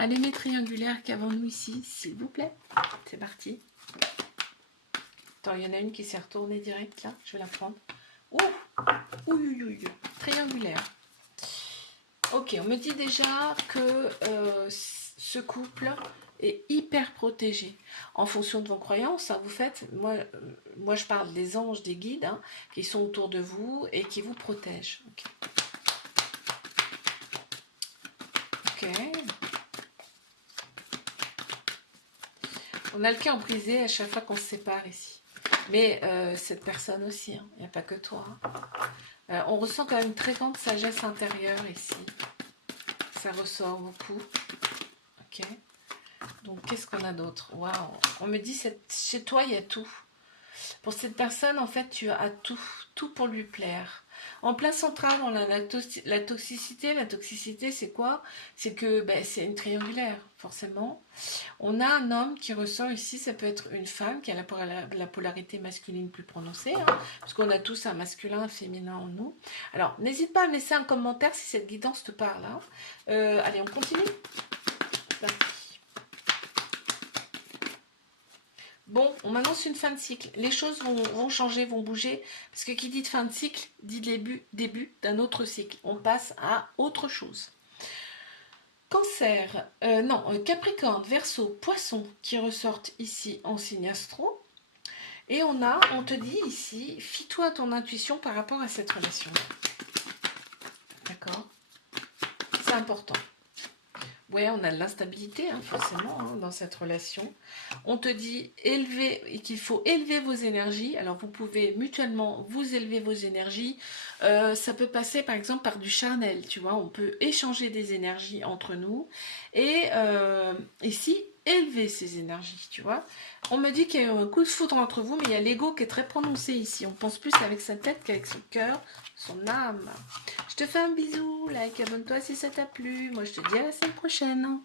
Allumez triangulaire qu'avons-nous ici, s'il vous plaît. C'est parti. Attends, il y en a une qui s'est retournée direct, là. Je vais la prendre. Ouh, ouh. Triangulaire. Ok, on me dit déjà que ce couple est hyper protégé. En fonction de vos croyances, hein, vous faites... Moi, je parle des anges, des guides, hein, qui sont autour de vous et qui vous protègent. Ok. On a le cœur brisé à chaque fois qu'on se sépare ici. Mais cette personne aussi, hein, il n'y a pas que toi. Hein. On ressent quand même une très grande sagesse intérieure ici. Ça ressort beaucoup. Ok. Donc, qu'est-ce qu'on a d'autre? Waouh. On me dit, chez toi, il y a tout. Pour cette personne, en fait, tu as tout. Tout pour lui plaire. En plein central, on a la toxicité. La toxicité, c'est quoi? C'est que c'est une triangulaire, forcément. On a un homme qui ressort ici, ça peut être une femme qui a la polarité masculine plus prononcée, hein, parce qu'on a tous un masculin, un féminin en nous. Alors, n'hésite pas à me laisser un commentaire si cette guidance te parle. Hein. Allez, on continue. Bon, on m'annonce une fin de cycle. Les choses vont changer, vont bouger, parce que qui dit de fin de cycle, dit début d'un autre cycle. On passe à autre chose. Cancer, Capricorne, Verseau, Poisson qui ressortent ici en signe astro. Et on te dit ici, fie-toi à ton intuition par rapport à cette relation. D'accord? C'est important. Ouais, on a de l'instabilité, hein, forcément, hein, dans cette relation. On te dit qu'il faut élever vos énergies. Alors, vous pouvez mutuellement vous élever vos énergies. Ça peut passer, par exemple, par du charnel, tu vois. On peut échanger des énergies entre nous. Et ici, élever ces énergies, tu vois. On me dit qu'il y a un coup de foudre entre vous, mais il y a l'ego qui est très prononcé ici. On pense plus avec sa tête qu'avec son cœur, son âme. Je te fais un bisou, like, abonne-toi si ça t'a plu. Moi, je te dis à la semaine prochaine.